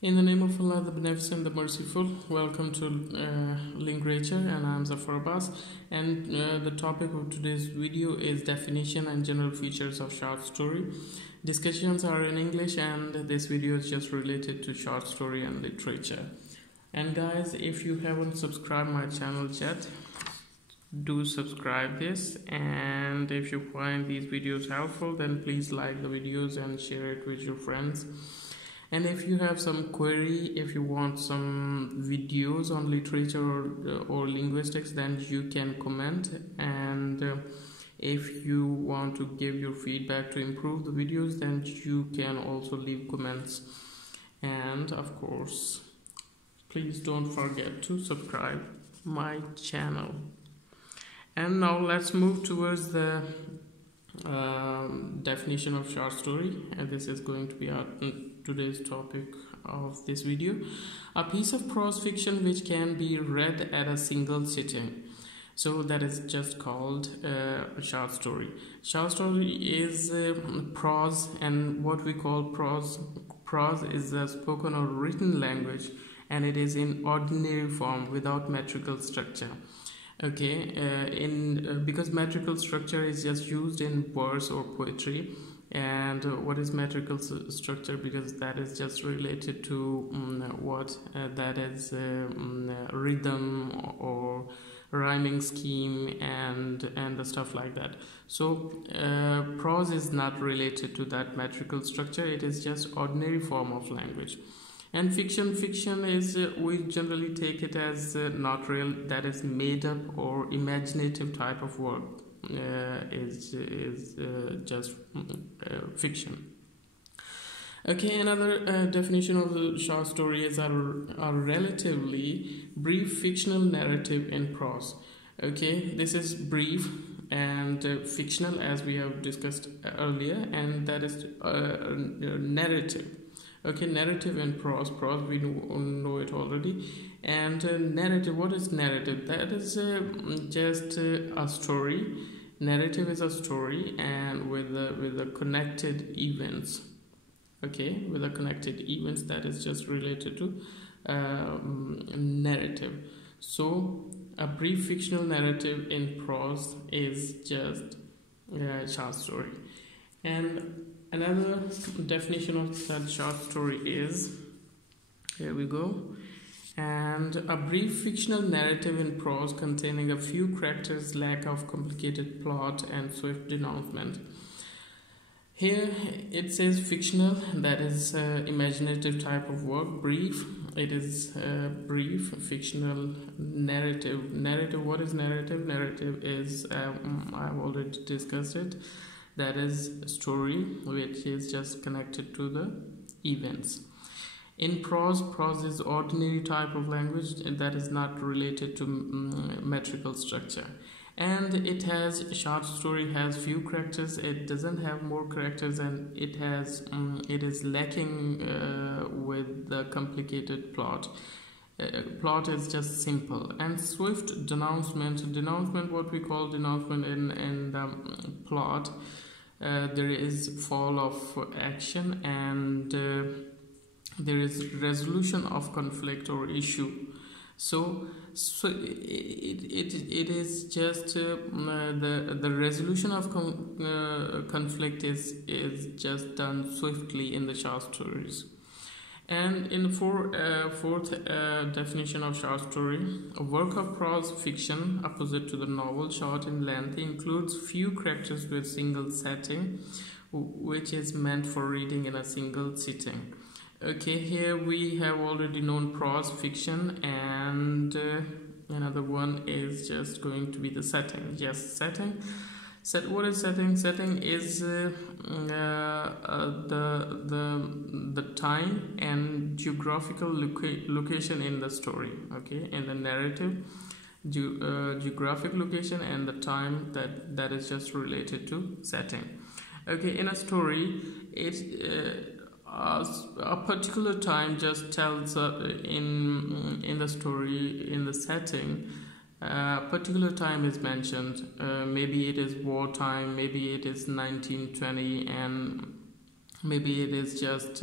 In the name of Allah, the Beneficent, the Merciful, welcome to Lingerature, and I'm Zafar Abbas. And the topic of today's video is definition and general features of short story. Discussions are in English, and this video is just related to short story and literature. And guys, if you haven't subscribed my channel yet, do subscribe this. And if you find these videos helpful, then please like the videos and share it with your friends. And if you have some query, if you want some videos on literature or linguistics, then you can comment. And if you want to give your feedback to improve the videos, then you can also leave comments. And of course, please don't forget to subscribe my channel. And now let's move towards the definition of short story, and this is going to be our today's topic of this video. A piece of prose fiction which can be read at a single sitting, so that is just called a short story. Short story is prose, and what we call prose is a spoken or written language, and it is in ordinary form without metrical structure. Okay, because metrical structure is just used in verse or poetry. And what is metrical structure? Because that is just related to that is rhythm or rhyming scheme and the stuff like that. So prose is not related to that metrical structure. It is just ordinary form of language. And fiction is we generally take it as not real, that is made up or imaginative type of work. Is just fiction. Okay, another definition of the short story is a relatively brief fictional narrative in prose. Okay, this is brief and fictional, as we have discussed earlier, and that is narrative. Okay, narrative and prose we know it already. And narrative, what is narrative? That is just a story. Narrative is a story, and with the connected events. Okay, with the connected events, that is just related to narrative. So a brief fictional narrative in prose is just short story. And another definition of that short story is, here we go, and a brief fictional narrative in prose containing a few characters, lack of complicated plot, and swift denouncement. Here it says fictional, that is imaginative type of work. Brief, it is brief fictional narrative. Narrative, what is narrative? Narrative is I've already discussed it. That is a story which is just connected to the events. In prose is ordinary type of language that is not related to metrical structure. And it has, short story has few characters, it doesn't have more characters, and it is lacking with the complicated plot. Plot is just simple. And swift denouncement, what we call denouncement in the plot. There is fall of action, and there is resolution of conflict or issue. So it is just the resolution of conflict is just done swiftly in the short stories. And in the fourth definition of short story, a work of prose fiction, opposite to the novel, short in length, includes few characters with single setting, which is meant for reading in a single sitting. Okay, here we have already known prose fiction, and another one is just going to be the setting. Yes, setting. What is setting? Setting is the time and geographical location in the story. Okay, in the narrative, geographic location and the time that is just related to setting. Okay, in a story, a particular time just tells in the story, in the setting, particular time is mentioned. Maybe it is wartime, maybe it is 1920, and maybe it is just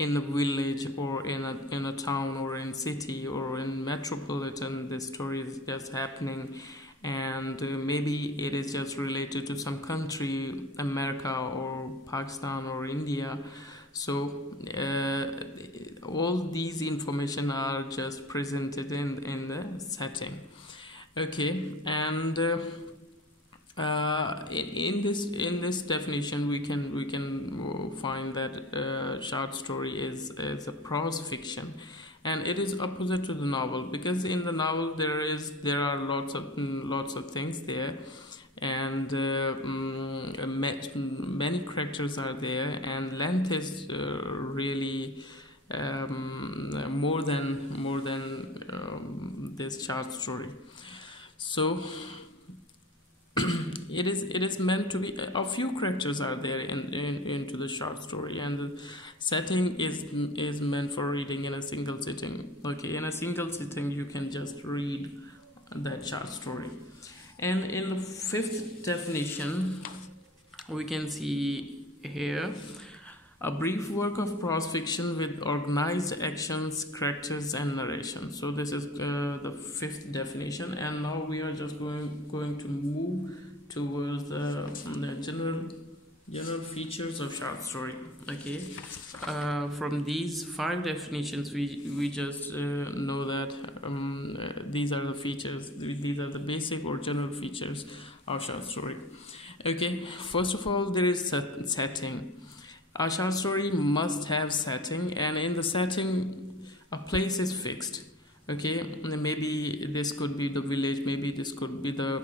in a village or in a town or in city or in metropolitan. This story is just happening, and maybe it is just related to some country, America or Pakistan or India. So all these information are just presented in the setting. Okay, and in this definition we can find that short story is a prose fiction, and it is opposite to the novel, because in the novel there are lots of things there, and many characters are there, and length is really more than this short story. So it is meant to be a few characters are there into the short story, and the setting is meant for reading in a single sitting. Okay, in a single sitting you can just read that short story. And in the fifth definition we can see here: a brief work of prose fiction with organized actions, characters and narration. So this is the fifth definition, and now we are just going to move towards the general features of short story. Okay, from these 5 definitions we just know that these are the features, these are the basic or general features of short story. Okay, first of all, there is setting. A short story must have setting, and in the setting a place is fixed. Okay, maybe this could be the village, maybe this could be the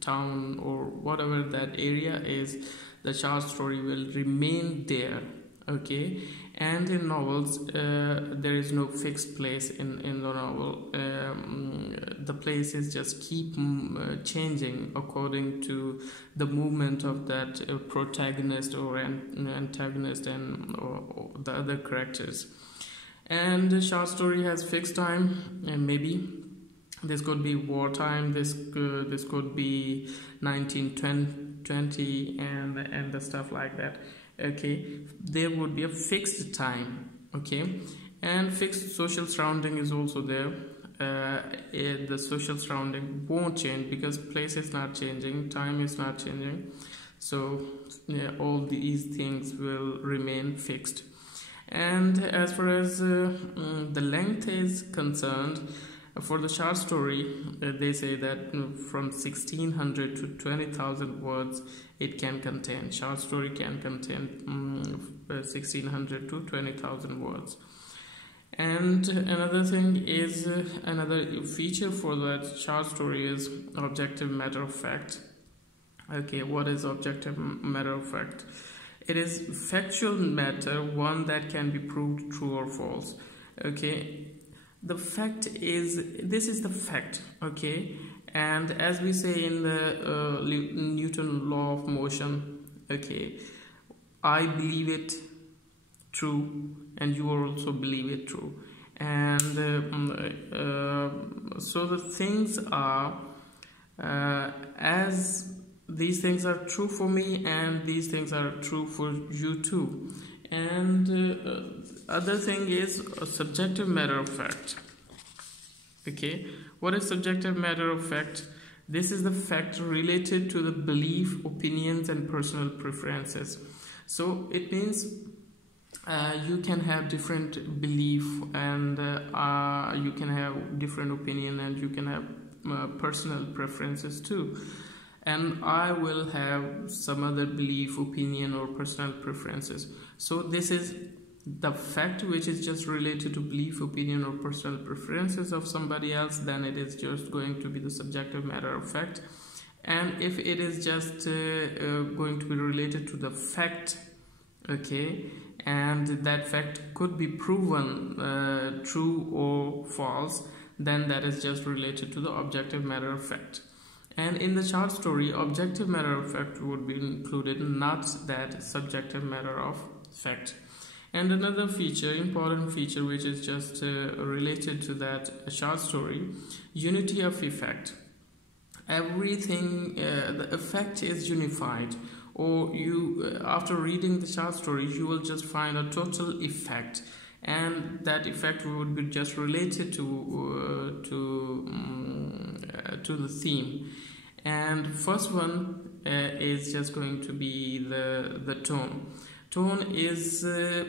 town, or whatever that area is, the short story will remain there. Okay, and in novels there is no fixed place in the novel. The places just keep changing according to the movement of that protagonist or antagonist or the other characters. And the short story has fixed time, and maybe this could be wartime, this could be 1920 and the stuff like that. Okay, there would be a fixed time. Okay, and fixed social surrounding is also there. The social surrounding won't change because place is not changing, time is not changing, so all these things will remain fixed. And as far as the length is concerned, for the short story, they say that from 1600 to 20,000 words it can contain. Short story can contain 1600 to 20,000 words. And another thing is, another feature for that short story is objective matter of fact. Okay, what is objective matter of fact? It is factual matter, one that can be proved true or false. Okay, the fact is, this is the fact. Okay, and as we say in the Newton law of motion, okay, I believe it true and you also believe it true, and so the things are as these things are true for me and these things are true for you too. And other thing is a subjective matter of fact. Okay, what is subjective matter of fact? This is the fact related to the belief, opinions and personal preferences. So it means you can have different belief, and you can have different opinion, and you can have personal preferences too. And I will have some other belief, opinion or personal preferences. So this is the fact which is just related to belief, opinion or personal preferences of somebody else, then it is just going to be the subjective matter of fact. And if it is just going to be related to the fact, okay, and that fact could be proven true or false, then that is just related to the objective matter of fact. And in the short story, objective matter of fact would be included, not that subjective matter of fact. And another feature, important feature, which is just related to that short story, unity of effect. Everything, the effect is unified. or you after reading the short story you will just find a total effect, and that effect would be just related to the theme. And first one is just going to be the tone. Tone is the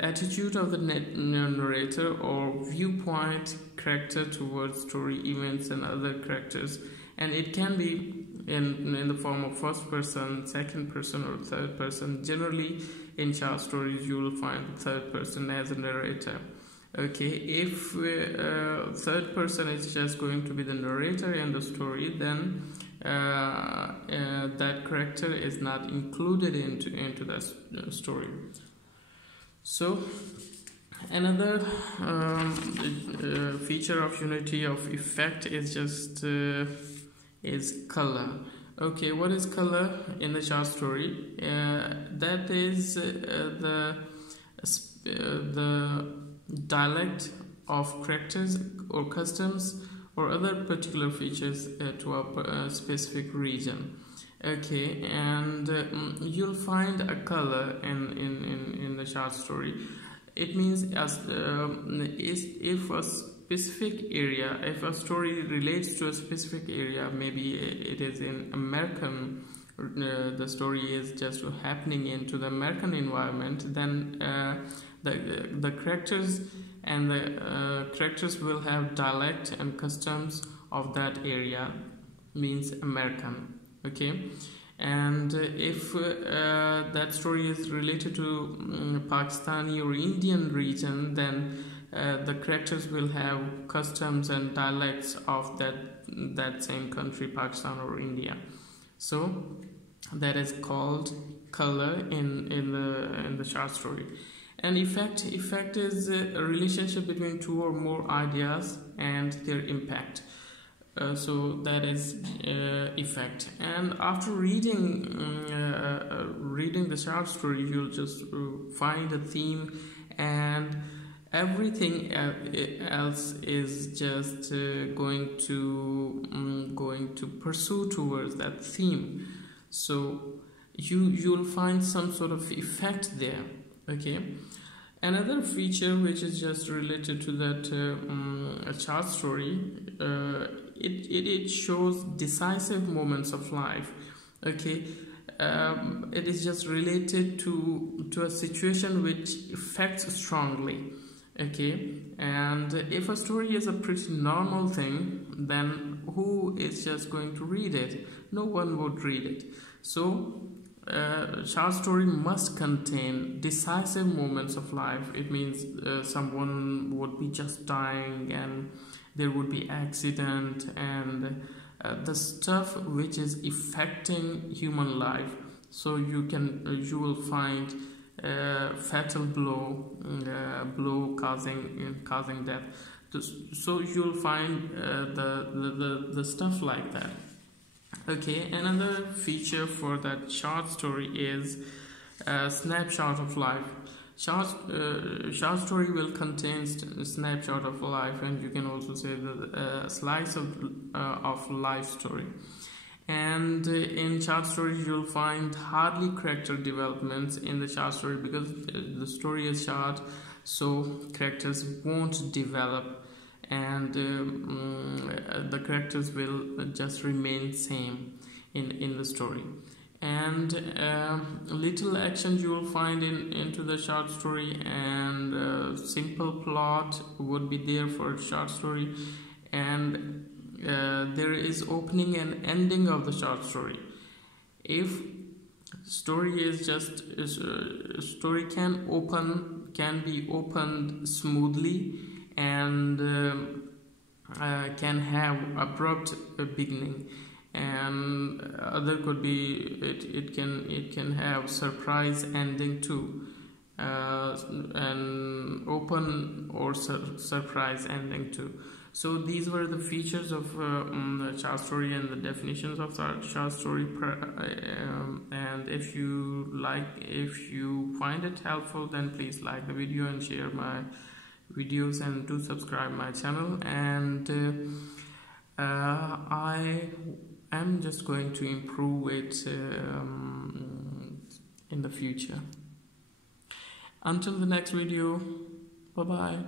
attitude of the narrator or viewpoint character towards story events and other characters, and it can be in the form of first person, second person, or third person. Generally in short stories you will find the third person as a narrator. Okay, if third person is just going to be the narrator in the story, then that character is not included into the story. So another feature of unity of effect is just is color. Okay, what is color in the short story? That is the dialect of characters or customs or other particular features to a specific region. Okay, and you'll find a color in the short story. It means as if a specific area, if a story relates to a specific area, maybe it is in American, the story is just happening into the American environment, then the characters and the characters will have dialect and customs of that area, means American. Okay, and if that story is related to Pakistani or Indian region, then the characters will have customs and dialects of that same country, Pakistan or India. So that is called color in the short story. And effect is a relationship between two or more ideas and their impact. So that is effect. And after reading the short story, you'll just find a theme, and everything else is just going to pursue towards that theme. So you'll find some sort of effect there. Okay, another feature which is just related to that short story, it shows decisive moments of life. Okay, it is just related to a situation which affects strongly. Okay, and if a story is a pretty normal thing, then who is just going to read it? No one would read it. So short story must contain decisive moments of life. It means someone would be just dying, and there would be accident, and the stuff which is affecting human life. So you will find fatal blow causing death. So you'll find the stuff like that. Okay, another feature for that short story is a snapshot of life. Short story will contain a snapshot of life, and you can also say the slice of life story. And in short stories you'll find hardly character developments in the short story, because the story is short, so characters won't develop, and the characters will just remain same in the story. And little action you will find into the short story, and simple plot would be there for a short story, and there is opening and ending of the short story. If story is just story can be opened smoothly, and can have abrupt beginning, and other could be it can have surprise ending too, and open or surprise ending too. So these were the features of short story and the definitions of short story. And if you find it helpful, then please like the video and share my videos, and do subscribe my channel. And I am just going to improve it in the future. Until the next video, bye bye.